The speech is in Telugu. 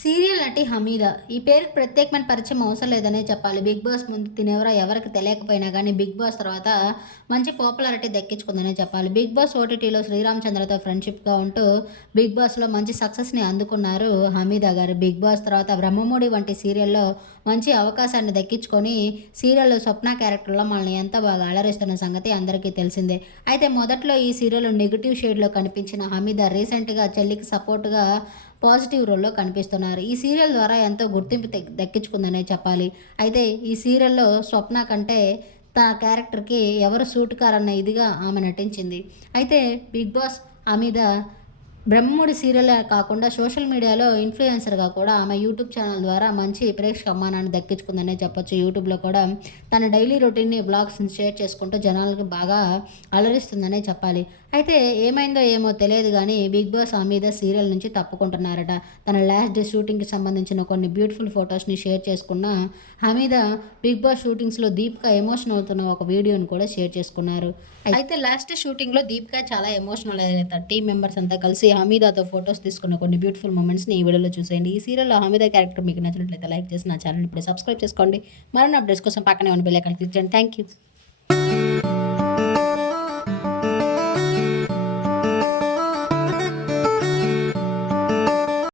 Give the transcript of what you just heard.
సీరియల్ నటి హమీద. ఈ పేరుకి ప్రత్యేకమైన పరిచయం అవసరం లేదనే చెప్పాలి. బిగ్ బాస్ ముందు తినేవరా ఎవరికి తెలియకపోయినా కానీ బిగ్ బాస్ తర్వాత మంచి పాపులారిటీ దక్కించుకుందనే చెప్పాలి. బిగ్ బాస్ ఓటీటీలో శ్రీరామచంద్రతో ఫ్రెండ్షిప్గా ఉంటూ బిగ్ బాస్లో మంచి సక్సెస్ని అందుకున్నారు హమీద గారు. బిగ్ బాస్ తర్వాత బ్రహ్మముడి వంటి సీరియల్లో మంచి అవకాశాన్ని దక్కించుకొని సీరియల్లో స్వప్న క్యారెక్టర్లో మనల్ని ఎంత బాగా అలరిస్తున్న సంగతి అందరికీ తెలిసిందే. అయితే మొదట్లో ఈ సీరియల్ నెగిటివ్ షేడ్లో కనిపించిన హమీద రీసెంట్గా చెల్లికి సపోర్ట్గా పాజిటివ్ రోల్లో కనిపిస్తున్నారు. ఈ సీరియల్ ద్వారా ఎంతో గుర్తింపు దక్కించుకుందనే చెప్పాలి. అయితే ఈ సీరియల్లో స్వప్న కంటే తన క్యారెక్టర్కి ఎవరు సూట్ కారన్న ఇదిగా ఆమె నటించింది. అయితే బిగ్ బాస్ ఆ మీద బ్రహ్మముడి సీరియలే కాకుండా సోషల్ మీడియాలో ఇన్ఫ్లుయెన్సర్గా కూడా ఆమె యూట్యూబ్ ఛానల్ ద్వారా మంచి ప్రేక్షక అమ్మానాన్ని దక్కించుకుందనే చెప్పొచ్చు. యూట్యూబ్లో కూడా తన డైలీ రొటీన్ని బ్లాగ్స్ని షేర్ చేసుకుంటూ జనాలకు బాగా అలరిస్తుందనే చెప్పాలి. అయితే ఏమైందో ఏమో తెలియదు కానీ బిగ్ బాస్ ఆ మీద సీరియల్ నుంచి తప్పుకుంటున్నారట. తన లాస్ట్ డే షూటింగ్కి సంబంధించిన కొన్ని బ్యూటిఫుల్ ఫొటోస్ని షేర్ చేసుకున్న హమీద బిగ్ బాస్ షూటింగ్స్లో దీపిక ఎమోషన్ అవుతున్న ఒక వీడియోని కూడా షేర్ చేసుకున్నారు. అయితే లాస్ట్ షూటింగ్లో దీపిక చాలా ఎమోషనల్ అయ్యారు టీం మెంబర్స్ అంతా కలిసి హమీదాతో ఫొటోస్ తీసుకున్న కొన్ని బ్యూటిఫుల్ మూమెంట్స్ని ఈ వీడియోలో చూసేయండి. ఈ సీరియల్లో హమీదా క్యారెక్టర్ మీకు నచ్చినట్లయితే లైక్ చేసి నా ఛానల్ ఇప్పుడు సబ్స్క్రైబ్ చేసుకోండి. మరిన్ని అప్డేట్స్ కోసం పక్కనే ఉన్న బెల్ ఐకాన్ క్లిక్ చేయండి. Thank you